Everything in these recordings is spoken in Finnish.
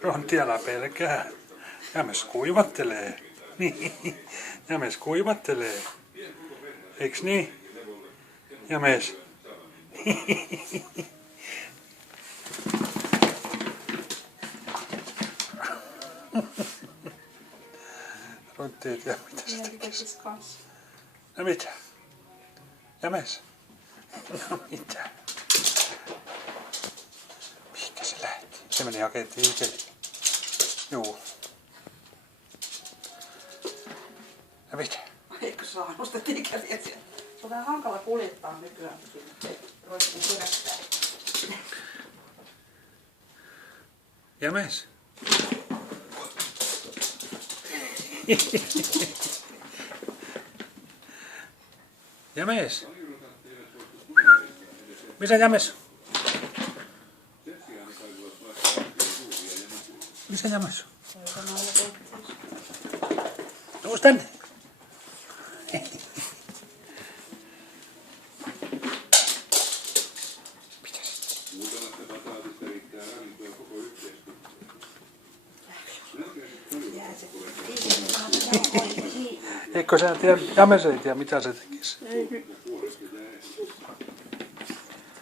Rontti, älä pelkää. Jämes kuivattelee. Niin. Jämes kuivattelee. Eiks niin? Jämes. Rontti ei tiedä mitä se tekisi. No mitä? Jämes? No mitä? Mihinkä se lähti? Se meni hakemaan tiikeliä. Juu. No mitä? Eikö saanut sitä tiikeliä siellä? Se on vähän hankala kuljettaa nykyään, kun roikkuu perättää. Jämes? Jämes? Missä Jämes? Missä Jämes? Tuus tänne. Eikö sä tiedä, Jämes ei tiedä mitä se tekisi? Ei.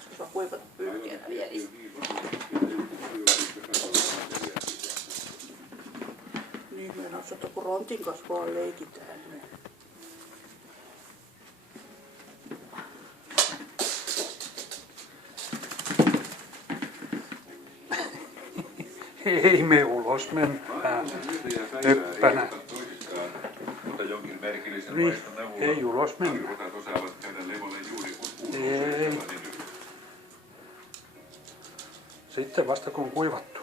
Koska kuivat pyyhkeellä vielä. Niin, me nostata kun Rontin kanssa vaan leikitään. Ei me ulos mennään. Höppänä. Niin, ei ulos mennä. Ei. Sitten vasta kun on kuivattu.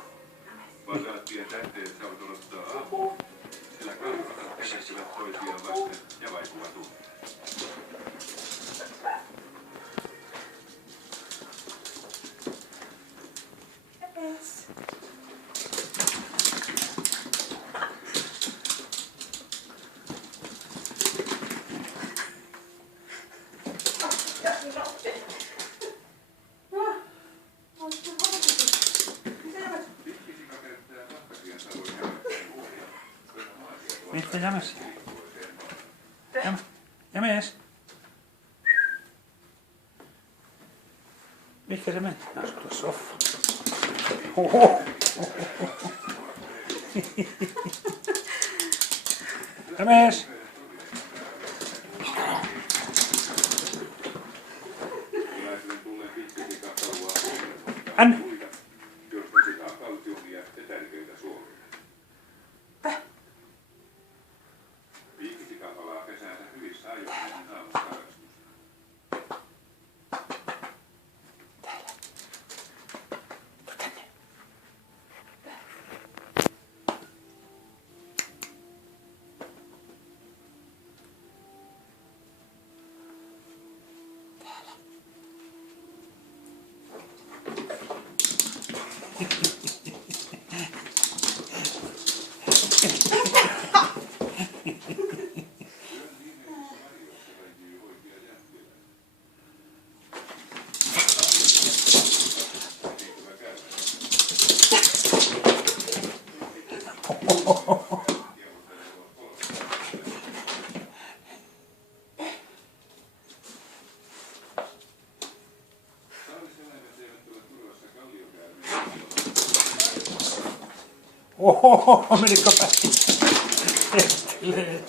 Missä Jämes? Jämes? Mihinkä se meni? Asuu tuossa soffaan. Oho. Jämes? Hän? Oho, menikö päin? Estelee.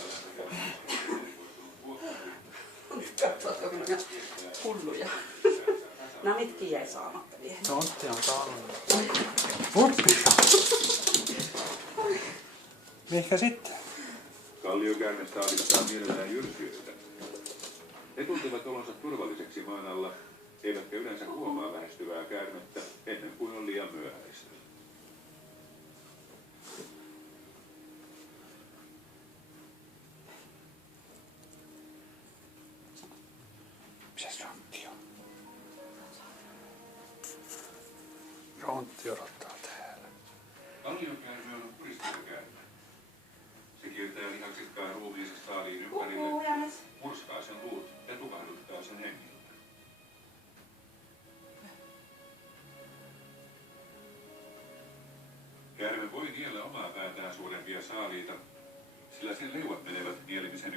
Katsotaan, kun on hulluja. Namitkin jäi saamatta vielä. Tontti on saanut. Uppi. Mihinkä sitten? Kalliokäärmettä ahdistaa mielellään jyrsijöitä. He tuntevat olonsa turvalliseksi maan alla, eivätkä yleensä huomaa lähestyvää käärmettä ennen kuin on liian myöhäistä. Misäs Rontti on? Rontti odottaa täällä. Kalliokäärme on puristelukäärme. Se kiertää lihaksikkaan ruumiinsa saaliin ympärille, murskaa sen luut ja tukahduttaa sen hengiltä. Käärme voi niellä omaa päätään suurempia saaliita, sillä sen leuat menevät nielimisen